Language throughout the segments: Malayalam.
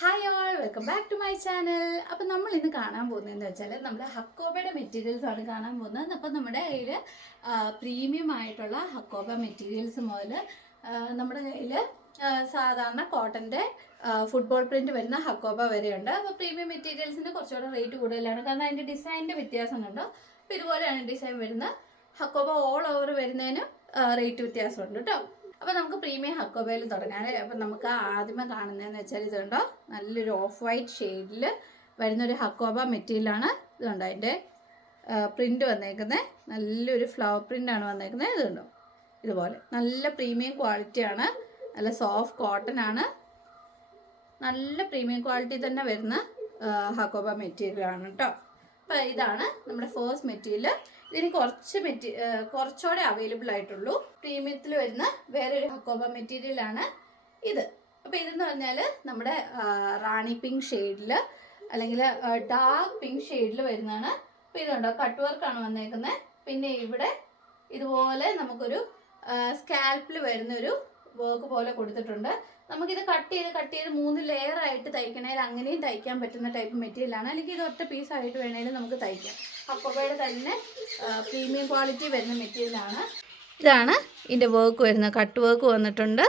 Hi all, welcome back to my channel. അപ്പം നമ്മൾ ഇന്ന് കാണാൻ പോകുന്നതെന്ന് വെച്ചാൽ നമ്മുടെ ഹക്കോബയുടെ മെറ്റീരിയൽസ് ആണ് കാണാൻ പോകുന്നത്. അപ്പം നമ്മുടെ കയ്യിൽ പ്രീമിയം ആയിട്ടുള്ള ഹക്കോബ മെറ്റീരിയൽസ് മുതൽ നമ്മുടെ കയ്യിൽ സാധാരണ കോട്ടൻ്റെ ഫുട്ബോൾ പ്രിൻറ്റ് വരുന്ന ഹക്കോബ വരെയുണ്ട്. അപ്പോൾ പ്രീമിയം മെറ്റീരിയൽസിന് കുറച്ചുകൂടെ റേറ്റ് കൂടുതലാണ്, കാരണം അതിൻ്റെ ഡിസൈനിൻ്റെ വ്യത്യാസം കണ്ടോ. അപ്പോൾ ഇതുപോലെയാണ് ഡിസൈൻ വരുന്നത്. ഹക്കോബ ഓൾ ഓവർ വരുന്നതിന് റേറ്റ് വ്യത്യാസമുണ്ട് കേട്ടോ. അപ്പോൾ നമുക്ക് പ്രീമിയം ഹക്കോബയിൽ തുടങ്ങാം. അപ്പോൾ നമുക്ക് ആദ്യമേ കാണുന്നതെന്ന് വെച്ചാൽ ഇത് കണ്ടോ, നല്ലൊരു ഓഫ് വൈറ്റ് ഷെയ്ഡിൽ വരുന്നൊരു ഹക്കോബ മെറ്റീരിയലാണ്. ഇത് കണ്ടോ, അതിൻ്റെ പ്രിൻ്റ് വന്നേക്കുന്നത് നല്ലൊരു ഫ്ലവർ പ്രിൻ്റാണ് വന്നേക്കുന്നത്. ഇത് കണ്ടോ, ഇതുപോലെ നല്ല പ്രീമിയം ക്വാളിറ്റിയാണ്, നല്ല സോഫ്റ്റ് കോട്ടൺ ആണ്, നല്ല പ്രീമിയം ക്വാളിറ്റി തന്നെ വരുന്ന ഹക്കോബ മെറ്റീരിയലാണ് കേട്ടോ. അപ്പോൾ ഇതാണ് നമ്മുടെ ഫസ്റ്റ് മെറ്റീരിയൽ. ഇതിന് കുറച്ചുകൂടെ അവൈലബിൾ ആയിട്ടുള്ളൂ. പ്രീമിയത്തിൽ വരുന്ന വേറൊരു ഹക്കോബ മെറ്റീരിയലാണ് ഇത്. അപ്പോൾ ഇതെന്ന് പറഞ്ഞാൽ നമ്മുടെ റാണി പിങ്ക് ഷെയ്ഡിൽ അല്ലെങ്കിൽ ഡാർക്ക് പിങ്ക് ഷെയ്ഡിൽ വരുന്നതാണ്. അപ്പോൾ ഇതുണ്ടോ, കട്ട് വർക്കാണ് വന്നേക്കുന്നത്. പിന്നെ ഇവിടെ ഇതുപോലെ നമുക്കൊരു സ്കാൽപ്പിൽ വരുന്നൊരു വർക്ക് പോലെ കൊടുത്തിട്ടുണ്ട്. നമുക്കിത് കട്ട് ചെയ്ത് 3 ലെയർ ആയിട്ട് തയ്ക്കണേൽ അങ്ങനെയും തയ്ക്കാൻ പറ്റുന്ന ടൈപ്പ് മെറ്റീരിയലാണ്, അല്ലെങ്കിൽ ഇത് ഒറ്റ പീസായിട്ട് വേണേലും നമുക്ക് തയ്ക്കാം. ഹക്കോബയുടെ തന്നെ പ്രീമിയം ക്വാളിറ്റി വരുന്ന മെറ്റീരിയലാണ്. ഇതാണ് ഇതിൻ്റെ വർക്ക് വരുന്നത്, കട്ട് വർക്ക് വന്നിട്ടുണ്ട്.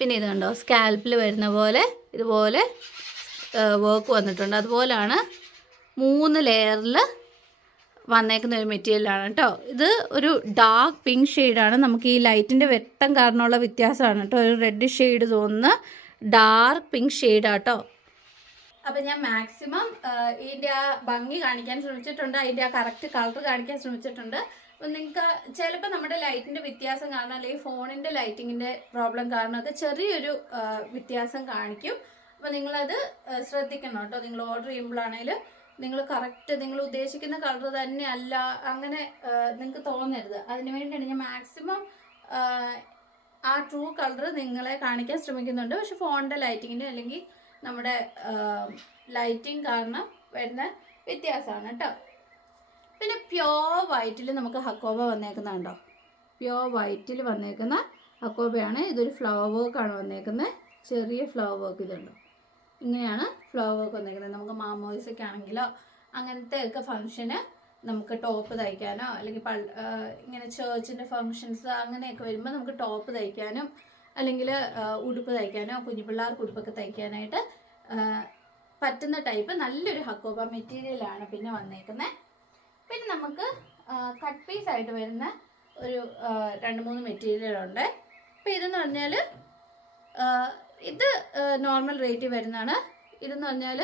പിന്നെ ഇത് കണ്ടോ, സ്കാൽപ്പിൽ വരുന്ന പോലെ ഇതുപോലെ വർക്ക് വന്നിട്ടുണ്ട്. അതുപോലെയാണ് 3 ലെയറിൽ വന്നേക്കുന്ന ഒരു മെറ്റീരിയലാണ് കേട്ടോ. ഇത് ഒരു ഡാർക്ക് പിങ്ക് ഷെയ്ഡാണ്. നമുക്ക് ഈ ലൈറ്റിൻ്റെ വെട്ടം കാരണമുള്ള വ്യത്യാസമാണ് കേട്ടോ. ഒരു റെഡ് ഷെയ്ഡ് തോന്നുന്ന ഡാർക്ക് പിങ്ക് ഷെയ്ഡാണ് കേട്ടോ. അപ്പം ഞാൻ മാക്സിമം ഇതിൻ്റെ ആ ഭംഗി കാണിക്കാൻ ശ്രമിച്ചിട്ടുണ്ട്, അതിൻ്റെ ആ കറക്റ്റ് കളർ കാണിക്കാൻ ശ്രമിച്ചിട്ടുണ്ട്. അപ്പം നിങ്ങൾക്ക് ചിലപ്പോൾ നമ്മുടെ ലൈറ്റിൻ്റെ വ്യത്യാസം കാരണം, അല്ലെങ്കിൽ ഫോണിൻ്റെ ലൈറ്റിങ്ങിൻ്റെ പ്രോബ്ലം കാരണമൊക്കെ ചെറിയൊരു വ്യത്യാസം കാണിക്കും. അപ്പോൾ നിങ്ങളത് ശ്രദ്ധിക്കണം കേട്ടോ. നിങ്ങൾ ഓർഡർ ചെയ്യുമ്പോഴാണെങ്കിൽ നിങ്ങൾ കറക്റ്റ് നിങ്ങൾ ഉദ്ദേശിക്കുന്ന കളർ തന്നെ അല്ല അങ്ങനെ നിങ്ങൾക്ക് തോന്നരുത്. അതിന് വേണ്ടിയാണ് ഞാൻ മാക്സിമം ആ ട്രൂ കളർ നിങ്ങളെ കാണിക്കാൻ ശ്രമിക്കുന്നുണ്ട്. പക്ഷെ ഫോണിൻ്റെ ലൈറ്റിങ്ങിൻ്റെ അല്ലെങ്കിൽ നമ്മുടെ ലൈറ്റിംഗ് കാരണം വരുന്ന വ്യത്യാസമാണ് കേട്ടോ. പിന്നെ പ്യോർ വൈറ്റിൽ നമുക്ക് ഹക്കോബ വന്നേക്കുന്നുണ്ടോ, പ്യോർ വൈറ്റിൽ വന്നേക്കുന്ന ഹക്കോബയാണ്. ഇതൊരു ഫ്ലവർ വർക്കാണ് വന്നേക്കുന്നത്, ചെറിയ ഫ്ലവർ വർക്ക്. ഇതുണ്ടോ, ഇങ്ങനെയാണ് ഫ്ലവർ വർക്ക് വന്നേക്കുന്നത്. നമുക്ക് മാമോയിസൊക്കെ ആണെങ്കിലോ അങ്ങനത്തെ ഒക്കെ ഫംഗ്ഷന് നമുക്ക് ടോപ്പ് തയ്ക്കാനോ, അല്ലെങ്കിൽ ഇങ്ങനെ ചേർച്ചിൻ്റെ ഫങ്ഷൻസ് അങ്ങനെയൊക്കെ വരുമ്പോൾ നമുക്ക് ടോപ്പ് തയ്ക്കാനും അല്ലെങ്കിൽ ഉടുപ്പ് തയ്ക്കാനോ കുഞ്ഞു പിള്ളേർക്ക് ഉടുപ്പൊക്കെ തയ്ക്കാനായിട്ട് പറ്റുന്ന ടൈപ്പ് നല്ലൊരു ഹക്കോബ മെറ്റീരിയലാണ് പിന്നെ വന്നേക്കുന്നത്. പിന്നെ നമുക്ക് കട്ട് പീസായിട്ട് വരുന്ന ഒരു 2-3 മെറ്റീരിയലുണ്ട്. അപ്പോൾ ഇതെന്ന് പറഞ്ഞാൽ ഇത് നോർമൽ റേറ്റ് വരുന്നതാണ്. ഇതെന്ന് പറഞ്ഞാൽ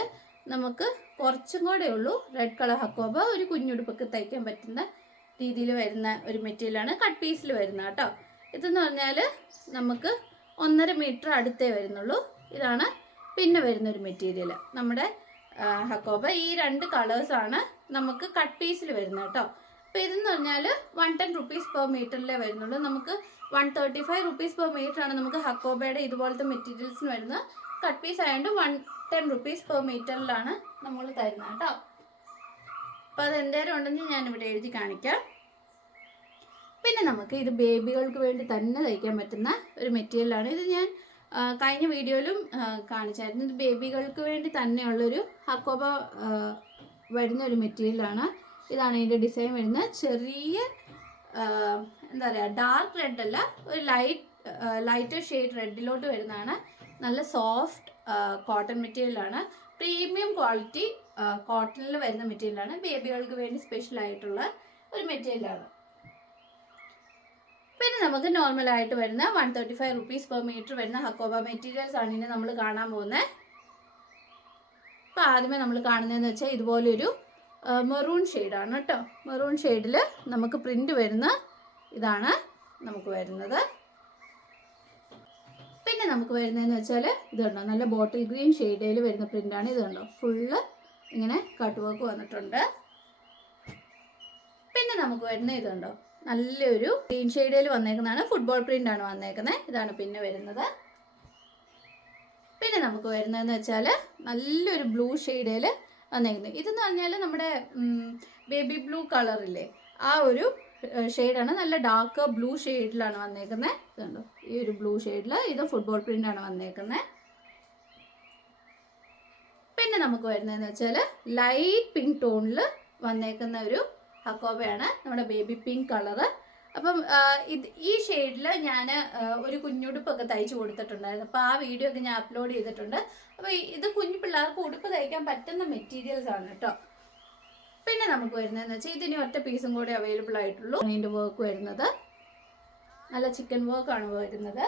നമുക്ക് കുറച്ചും കൂടെ ഉള്ളൂ റെഡ് കളർ ഹക്കോബ ഒരു കുഞ്ഞുടുപ്പൊക്കെ തയ്ക്കാൻ പറ്റുന്ന രീതിയിൽ വരുന്ന ഒരു മെറ്റീരിയലാണ്, കട്ട് പീസിൽ വരുന്ന കേട്ടോ. ഇതെന്ന് പറഞ്ഞാൽ നമുക്ക് 1.5 മീറ്റർ അടുത്തേ വരുന്നുള്ളൂ. ഇതാണ് പിന്നെ വരുന്നൊരു മെറ്റീരിയൽ നമ്മുടെ ഹക്കോബ. ഈ 2 കളേഴ്സാണ് നമുക്ക് കട്ട് പീസിൽ വരുന്നത് കേട്ടോ. അപ്പോൾ ഇതെന്ന് പറഞ്ഞാൽ 110 റുപ്പീസ് പെർ മീറ്ററിലേ വരുന്നുള്ളൂ. നമുക്ക് 135 റുപ്പീസ് പെർ മീറ്ററാണ് നമുക്ക് ഹക്കോബയുടെ ഇതുപോലത്തെ മെറ്റീരിയൽസിന് വരുന്നത്. കട്ട് പീസ് ആയതുകൊണ്ട് 110 റുപ്പീസ് പെർ മീറ്ററിലാണ് നമ്മൾ തരുന്നത് കേട്ടോ. അപ്പോൾ അത് എന്തേലും ഉണ്ടെങ്കിൽ ഞാനിവിടെ എഴുതി കാണിക്കാം. പിന്നെ നമുക്ക് ഇത് ബേബികൾക്ക് വേണ്ടി തന്നെ തയ്ക്കാൻ പറ്റുന്ന ഒരു മെറ്റീരിയലാണ്. ഇത് ഞാൻ കഴിഞ്ഞ വീഡിയോയിലും കാണിച്ചായിരുന്നു. ഇത് ബേബികൾക്ക് വേണ്ടി തന്നെയുള്ളൊരു ഹക്കോബ വരുന്ന ഒരു മെറ്റീരിയലാണ്. ഇതാണ് ഇതിൻ്റെ ഡിസൈൻ വരുന്നത്. ചെറിയ എന്താ പറയുക, ഡാർക്ക് റെഡ് അല്ല, ഒരു ലൈറ്റർ ഷെയ്ഡ് റെഡിലോട്ട് വരുന്നതാണ്. നല്ല സോഫ്റ്റ് കോട്ടൺ മെറ്റീരിയലാണ്, പ്രീമിയം ക്വാളിറ്റി കോട്ടണിൽ വരുന്ന മെറ്റീരിയലാണ്. ബേബികൾക്ക് വേണ്ടി സ്പെഷ്യൽ ആയിട്ടുള്ള ഒരു മെറ്റീരിയലാണ്. പിന്നെ നമുക്ക് നോർമലായിട്ട് വരുന്ന 135 റുപ്പീസ് പെർ മീറ്റർ വരുന്ന ഹക്കോബ മെറ്റീരിയൽസ് ആണ് ഇനി നമ്മൾ കാണാൻ പോകുന്നത്. അപ്പോൾ ആദ്യമേ നമ്മൾ കാണുന്നതെന്ന് വെച്ചാൽ ഇതുപോലൊരു മെറൂൺ ഷെയ്ഡാണ് കേട്ടോ. മെറൂൺ ഷെയ്ഡിൽ നമുക്ക് പ്രിൻ്റ് വരുന്ന ഇതാണ് നമുക്ക് വരുന്നത്. പിന്നെ നമുക്ക് വരുന്നതെന്ന് വെച്ചാൽ ഇതുണ്ടോ, നല്ല ബോട്ടിൽ ഗ്രീൻ ഷെയ്ഡിൽ വരുന്ന പ്രിൻ്റാണ്. ഇതുണ്ടോ, ഫുള്ള് ഇങ്ങനെ കട്ട് വർക്ക് വന്നിട്ടുണ്ട്. പിന്നെ നമുക്ക് വരുന്ന ഇതുണ്ടോ, നല്ലൊരു ഗ്രീൻ ഷെയ്ഡിൽ വന്നേക്കുന്നതാണ്, ഫുട്ബോൾ പ്രിൻ്റാണ് വന്നേക്കുന്നത്. ഇതാണ് പിന്നെ വരുന്നത്. പിന്നെ നമുക്ക് വരുന്നതെന്ന് വെച്ചാൽ നല്ലൊരു ബ്ലൂ ഷെയ്ഡിൽ വന്നേക്കുന്നത്. ഇതെന്ന് പറഞ്ഞാൽ നമ്മുടെ ബേബി ബ്ലൂ കളറില്ലേ, ആ ഒരു ഷെയ്ഡാണ്. നല്ല ഡാർക്ക് ബ്ലൂ ഷെയ്ഡിലാണ് വന്നേക്കുന്നത്. ഇതുണ്ടോ, ഈ ഒരു ബ്ലൂ ഷെയ്ഡിൽ ഇത് ഫുട്ബോൾ പ്രിൻ്റാണ് വന്നേക്കുന്നത്. പിന്നെ നമുക്ക് വരുന്നതെന്ന് വെച്ചാൽ ലൈറ്റ് പിങ്ക് ടോണിൽ വന്നേക്കുന്ന ഒരു ഹക്കോബയാണ്, നമ്മുടെ ബേബി പിങ്ക് കളറ്. അപ്പം ഈ ഷെയ്ഡിൽ ഞാൻ ഒരു കുഞ്ഞുടുപ്പൊക്കെ തയ്ച്ചു കൊടുത്തിട്ടുണ്ടായിരുന്നു. അപ്പോൾ ആ വീഡിയോ ഒക്കെ ഞാൻ അപ്ലോഡ് ചെയ്തിട്ടുണ്ട്. അപ്പോൾ ഇത് കുഞ്ഞു പിള്ളേർക്ക് ഉടുപ്പ് തയ്ക്കാൻ പറ്റുന്ന മെറ്റീരിയൽസ് ആണ് കേട്ടോ. പിന്നെ നമുക്ക് വരുന്നതെന്ന് വെച്ചാൽ ഇതിന് ഒറ്റ പീസും കൂടെ അവൈലബിൾ ആയിട്ടുള്ളൂ. അതിൻ്റെ വർക്ക് വരുന്നത് നല്ല ചിക്കൻ വർക്കാണ് വരുന്നത്.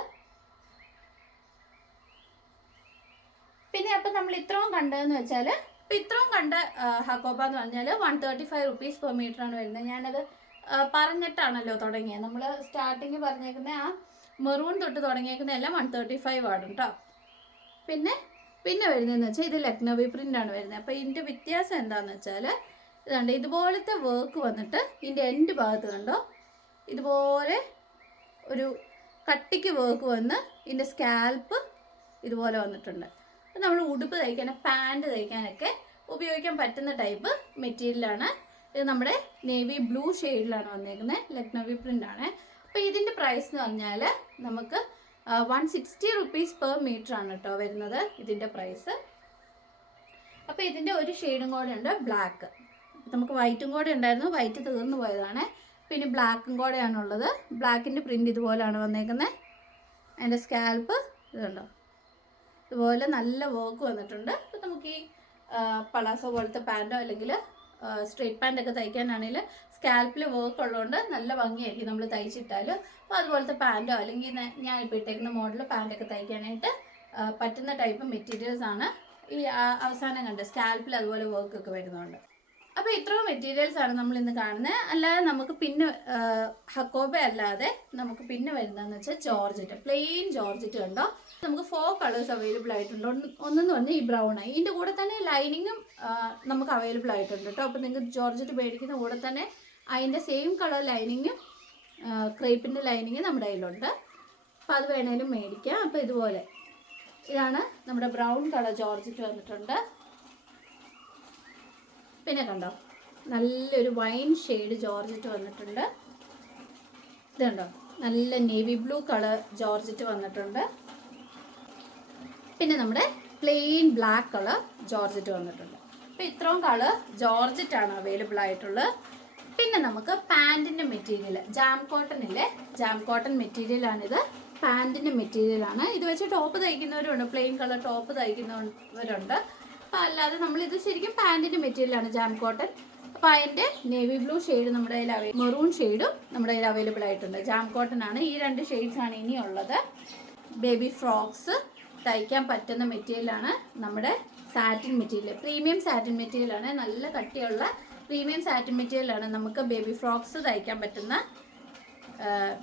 പിന്നെ അപ്പം നമ്മൾ ഇത്രയും കണ്ടതെന്ന് വെച്ചാൽ, ഇപ്പം ഇത്രയും കണ്ട ഹക്കോബ എന്ന് പറഞ്ഞാൽ 135 rupees per meter ആണ് വരുന്നത്. ഞാനത് പറഞ്ഞിട്ടാണല്ലോ തുടങ്ങിയത്. നമ്മൾ സ്റ്റാർട്ടിങ് പറഞ്ഞേക്കുന്ന ആ മെറൂൺ തൊട്ട് തുടങ്ങിയേക്കുന്ന എല്ലാം 135 ആണ് കേട്ടോ. പിന്നെ വരുന്നതെന്ന് വെച്ചാൽ ഇത് ലക്നവി പ്രിൻ്റ് ആണ് വരുന്നത്. അപ്പോൾ ഇതിൻ്റെ വ്യത്യാസം എന്താണെന്ന് വെച്ചാൽ ഇതുണ്ട്, ഇതുപോലത്തെ വർക്ക് വന്നിട്ട് ഇതിൻ്റെ എൻഡ് ഭാഗത്ത് കണ്ടോ ഇതുപോലെ ഒരു കട്ടിക്ക് വർക്ക് വന്ന് ഇതിൻ്റെ സ്കാൽപ്പ് ഇതുപോലെ വന്നിട്ടുണ്ട്. നമ്മൾ ഉടുപ്പ് തയ്ക്കാൻ, പാൻറ് തയ്ക്കാനൊക്കെ ഉപയോഗിക്കാൻ പറ്റുന്ന ടൈപ്പ് മെറ്റീരിയലാണ്. ഇത് നമ്മുടെ നേവി ബ്ലൂ ഷെയ്ഡിലാണ് വന്നേക്കുന്നത്, ലക്നവി പ്രിൻ്റ് ആണ്. അപ്പോൾ ഇതിൻ്റെ പ്രൈസ് എന്ന് പറഞ്ഞാൽ നമുക്ക് 160 rupees per meter ആണ് കേട്ടോ വരുന്നത് ഇതിൻ്റെ പ്രൈസ്. അപ്പോൾ ഇതിൻ്റെ ഒരു ഷെയ്ഡും കൂടെ ഉണ്ട്, ബ്ലാക്ക്. നമുക്ക് വൈറ്റും കൂടെ ഉണ്ടായിരുന്നു, വൈറ്റ് തീർന്നു പോയതാണ്. പിന്നെ ബ്ലാക്കും കൂടെയാണുള്ളത്. ബ്ലാക്കിൻ്റെ പ്രിൻ്റ് ഇതുപോലെയാണ് വന്നേക്കുന്നത്. അതിൻ്റെ സ്കാൽപ്പ് ഇതുണ്ടോ, ഇതുപോലെ നല്ല വർക്ക് വന്നിട്ടുണ്ട്. അപ്പോൾ നമുക്ക് ഈ പളാസോ പോലത്തെ പാൻറ്റോ അല്ലെങ്കിൽ സ്ട്രെയിറ്റ് പാൻറ്റൊക്കെ തയ്ക്കാനാണെങ്കിൽ സ്കാൽപ്പിൽ വർക്ക് ഉള്ളതുകൊണ്ട് നല്ല ഭംഗിയായിരിക്കും നമ്മൾ തയ്ച്ചിട്ടാൽ. അപ്പോൾ അതുപോലത്തെ പാൻറ്റോ അല്ലെങ്കിൽ ഞാൻ ഇപ്പോൾ ഇട്ടേക്കുന്ന മോഡൽ പാൻറ്റൊക്കെ തയ്ക്കാനായിട്ട് പറ്റുന്ന ടൈപ്പ് മെറ്റീരിയൽസ് ആണ്. ഈ അവസാനം കണ്ട് സ്കാൽപ്പിൽ അതുപോലെ വർക്കൊക്കെ വരുന്നുണ്ട്. അപ്പോൾ ഇത്രയും മെറ്റീരിയൽസ് ആണ് നമ്മൾ ഇന്ന് കാണുന്നത്. അല്ലാതെ നമുക്ക് പിന്നെ ഹക്കോബ അല്ലാതെ നമുക്ക് പിന്നെ വരുന്നതെന്ന് വെച്ചാൽ ജോർജറ്റ്, പ്ലെയിൻ ജോർജറ്റ് കണ്ടോ. നമുക്ക് 4 കളേഴ്സ് അവൈലബിൾ ആയിട്ടുണ്ട്. ഒന്നെന്ന് പറഞ്ഞാൽ ഈ ബ്രൗൺ ആയി, ഇതിൻ്റെ കൂടെ തന്നെ ലൈനിങ്ങും നമുക്ക് അവൈലബിൾ ആയിട്ടുണ്ട് കേട്ടോ. അപ്പോൾ നിങ്ങൾക്ക് ജോർജറ്റ് മേടിക്കുന്ന കൂടെ തന്നെ അതിൻ്റെ സെയിം കളർ ലൈനിങ്ങും ക്രേപ്പിൻ്റെ ലൈനിങ്ങും നമ്മുടെ കയ്യിലുണ്ട്. അപ്പോൾ അത് വേണേലും മേടിക്കാം. അപ്പോൾ ഇതുപോലെ ഇതാണ് നമ്മുടെ ബ്രൗൺ കളർ ജോർജറ്റ് വന്നിട്ടുണ്ട്. പിന്നെ കണ്ടോ നല്ലൊരു വൈൻ ഷെയ്ഡ് ജോർജറ്റ് വന്നിട്ടുണ്ട്. ഇതുണ്ടോ നല്ല നേവി ബ്ലൂ കളർ ജോർജറ്റ് വന്നിട്ടുണ്ട്. പിന്നെ നമ്മുടെ പ്ലെയിൻ ബ്ലാക്ക് കളർ ജോർജറ്റ് വന്നിട്ടുണ്ട്. അപ്പോൾ ഇത്രയും കളർ ജോർജറ്റ് ആണ് അവൈലബിൾ ആയിട്ടുള്ളത്. പിന്നെ നമുക്ക് പാൻറ്റിൻ്റെ മെറ്റീരിയൽ ജാം കോട്ടൺ മെറ്റീരിയലാണിത്. പാൻറ്റിൻ്റെ മെറ്റീരിയലാണ്. ഇത് വെച്ച് ടോപ്പ് തയ്ക്കുന്നവരുണ്ട്, പ്ലെയിൻ കളർ ടോപ്പ് തയ്ക്കുന്നവരുണ്ട്. അപ്പോൾ അല്ലാതെ നമ്മളിത് ശരിക്കും പാൻറ്റിൻ്റെ മെറ്റീരിയലാണ് ജാം കോട്ടൺ. അപ്പോൾ അതിൻ്റെ നേവി ബ്ലൂ ഷെയ്ഡ് നമ്മുടെ കയ്യിൽ മെറൂൺ ഷെയ്ഡും നമ്മുടെ കയ്യിൽ അവൈലബിൾ ആയിട്ടുണ്ട്. ജാം കോട്ടൺ ആണ്. ഈ 2 ഷെയ്ഡ്സാണ് ഇനിയുള്ളത്. ബേബി ഫ്രോക്സ് തയ്ക്കാൻ പറ്റുന്ന മെറ്റീരിയലാണ് നമ്മുടെ സാറ്റിൻ മെറ്റീരിയൽ, പ്രീമിയം സാറ്റിൻ മെറ്റീരിയലാണ്. നല്ല കട്ടിയുള്ള പ്രീമിയം സാറ്റിൻ മെറ്റീരിയലാണ്. നമുക്ക് ബേബി ഫ്രോക്സ് തയ്ക്കാൻ പറ്റുന്ന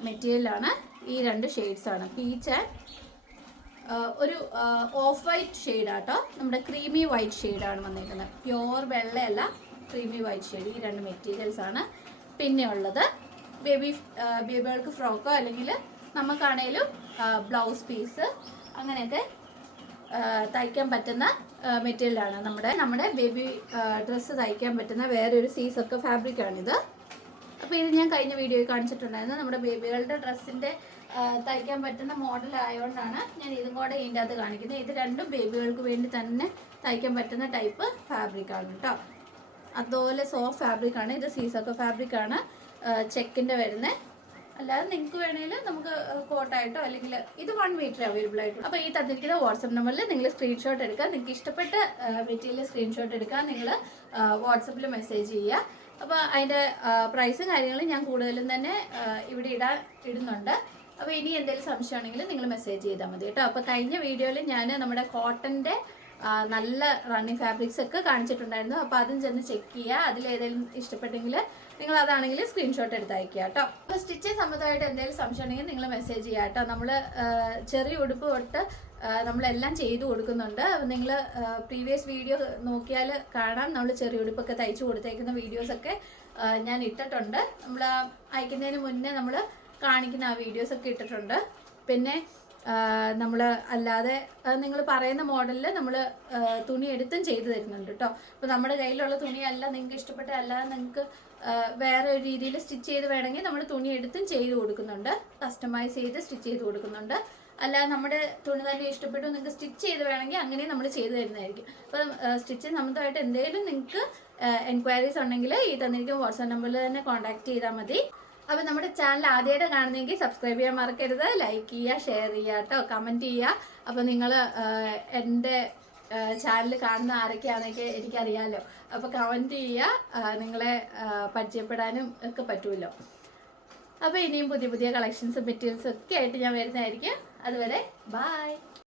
മെറ്റീരിയലാണ്. ഈ 2 ഷെയ്ഡ്സാണ്, പീച്ച് ആൻഡ് ഒരു ഓഫ് വൈറ്റ് ഷെയ്ഡാട്ടോ. നമ്മുടെ ക്രീമി വൈറ്റ് ഷെയ്ഡാണ് വന്നിരിക്കുന്നത്. പ്യോർ വെള്ളയല്ല, ക്രീമി വൈറ്റ് ഷെയ്ഡ്. ഈ 2 മെറ്റീരിയൽസാണ്. പിന്നെ ഉള്ളത് ബേബികൾക്ക് ഫ്രോക്കോ അല്ലെങ്കിൽ നമുക്കാണേലും ബ്ലൗസ് പീസ് അങ്ങനെയൊക്കെ തയ്ക്കാൻ പറ്റുന്ന മെറ്റീരിയലാണ്. നമ്മുടെ ബേബി ഡ്രസ്സ് തയ്ക്കാൻ പറ്റുന്ന വേറൊരു സീസൊക്കെ ഫാബ്രിക്കാണിത്. അപ്പോൾ ഇത് ഞാൻ കഴിഞ്ഞ വീഡിയോയിൽ കാണിച്ചിട്ടുണ്ടായിരുന്നു. നമ്മുടെ ബേബികളുടെ ഡ്രസ്സിൻ്റെ തയ്ക്കാൻ പറ്റുന്ന മോഡൽ ആയതുകൊണ്ടാണ് ഞാൻ ഇതും കൂടെ ഇതിൻ്റെ അകത്ത് കാണിക്കുന്നത്. ഇത് 2 ബേബികൾക്ക് വേണ്ടി തന്നെ തയ്ക്കാൻ പറ്റുന്ന ടൈപ്പ് ഫാബ്രിക്കാണ് കേട്ടോ. അതുപോലെ സോഫ്റ്റ് ഫാബ്രിക്കാണ്. ഇത് സീസൊക്കെ ഫാബ്രിക്കാണ്, ചെക്കിൻ്റെ വരുന്നത്. അല്ലാതെ നിങ്ങൾക്ക് വേണമെങ്കിൽ നമുക്ക് കോട്ടായിട്ടോ അല്ലെങ്കിൽ ഇത് 1 മീറ്റർ അവൈലബിൾ ആയിട്ടുള്ളൂ. അപ്പോൾ ഈ തന്നിരിക്കുന്ന വാട്സപ്പ് നമ്പറിൽ നിങ്ങൾ സ്ക്രീൻഷോട്ട് എടുക്കുക. നിങ്ങൾക്ക് ഇഷ്ടപ്പെട്ട മെറ്റീരിയൽ സ്ക്രീൻഷോട്ട് എടുക്കുക, നിങ്ങൾ വാട്സപ്പിൽ മെസ്സേജ് ചെയ്യുക. അപ്പോൾ അതിൻ്റെ പ്രൈസും കാര്യങ്ങളും ഞാൻ കൂടുതലും തന്നെ ഇവിടെ ഇടുന്നുണ്ട്. അപ്പോൾ ഇനി എന്തെങ്കിലും സംശയമാണെങ്കിൽ നിങ്ങൾ മെസ്സേജ് ചെയ്താൽ മതി കേട്ടോ. അപ്പോൾ കഴിഞ്ഞ വീഡിയോയിൽ ഞാൻ നമ്മുടെ കോട്ടൻ്റെ നല്ല റണ്ണിങ് ഫാബ്രിക്സ് ഒക്കെ കാണിച്ചിട്ടുണ്ടായിരുന്നു. അപ്പോൾ അതും ചെന്ന് ചെക്ക് ചെയ്യുക. അതിലേതെങ്കിലും ഇഷ്ടപ്പെട്ടെങ്കിൽ നിങ്ങൾ അതാണെങ്കിൽ സ്ക്രീൻഷോട്ട് എടുത്ത് അയക്കുക കേട്ടോ. അപ്പോൾ സ്റ്റിച്ചിങ് സംബന്ധമായിട്ട് എന്തെങ്കിലും സംശയം ഉണ്ടെങ്കിൽ നിങ്ങൾ മെസ്സേജ് ചെയ്യുക കേട്ടോ. നമ്മൾ ചെറിയ ഉടുപ്പ് തൊട്ട് നമ്മളെല്ലാം ചെയ്തു കൊടുക്കുന്നുണ്ട്. നിങ്ങൾ പ്രീവിയസ് വീഡിയോ നോക്കിയാൽ കാണാം. നമ്മൾ ചെറിയ ഉടുപ്പൊക്കെ തയ്ച്ചു കൊടുത്തേക്കുന്ന വീഡിയോസൊക്കെ ഞാൻ ഇട്ടിട്ടുണ്ട്. നമ്മൾ അയക്കുന്നതിന് മുന്നേ നമ്മൾ കാണിക്കുന്ന ആ വീഡിയോസൊക്കെ ഇട്ടിട്ടുണ്ട്. പിന്നെ നമ്മൾ അല്ലാതെ നിങ്ങൾ പറയുന്ന മോഡലിൽ നമ്മൾ തുണി എടുത്തും ചെയ്തു തരുന്നുണ്ട് കേട്ടോ. അപ്പോൾ നമ്മുടെ കയ്യിലുള്ള തുണിയല്ല നിങ്ങൾക്ക് ഇഷ്ടപ്പെട്ട, അല്ലാതെ നിങ്ങൾക്ക് വേറെ ഒരു രീതിയിൽ സ്റ്റിച്ച് ചെയ്ത് വേണമെങ്കിൽ നമ്മൾ തുണി എടുത്തും ചെയ്ത് കൊടുക്കുന്നുണ്ട്. കസ്റ്റമൈസ് ചെയ്ത് സ്റ്റിച്ച് ചെയ്ത് കൊടുക്കുന്നുണ്ട്. അല്ലാതെ നമ്മുടെ തുണി തന്നെ ഇഷ്ടപ്പെട്ടു നിങ്ങൾക്ക് സ്റ്റിച്ച് ചെയ്ത് വേണമെങ്കിൽ അങ്ങനെ നമ്മൾ ചെയ്ത് തരുന്നതായിരിക്കും. അപ്പം സ്റ്റിച്ച് സംബന്ധമായിട്ട് എന്തെങ്കിലും നിങ്ങൾക്ക് എൻക്വയറീസ് ഉണ്ടെങ്കിൽ ഈ തന്നിരിക്കും വാട്സാപ്പ് നമ്പറിൽ തന്നെ കോൺടാക്ട് ചെയ്താൽ മതി. അപ്പം നമ്മുടെ ചാനൽ ആദ്യമായിട്ട് കാണുന്നെങ്കിൽ സബ്സ്ക്രൈബ് ചെയ്യാൻ മറക്കരുത്, ലൈക്ക് ചെയ്യുക, ഷെയർ ചെയ്യുക കേട്ടോ, കമൻറ്റ് ചെയ്യുക. അപ്പോൾ നിങ്ങൾ എൻ്റെ ചാനൽ കാണുന്ന ആരൊക്കെയാണെന്നൊക്കെ എനിക്കറിയാമല്ലോ. അപ്പോൾ കമൻറ്റ് ചെയ്യുക, നിങ്ങളെ പരിചയപ്പെടാനും ഒക്കെ പറ്റുമല്ലോ. അപ്പോൾ ഇനിയും പുതിയ പുതിയ കളക്ഷൻസും മെറ്റീരിയൽസും ഒക്കെ ആയിട്ട് ഞാൻ വരുന്നതായിരിക്കും. അതുവരെ ബൈ.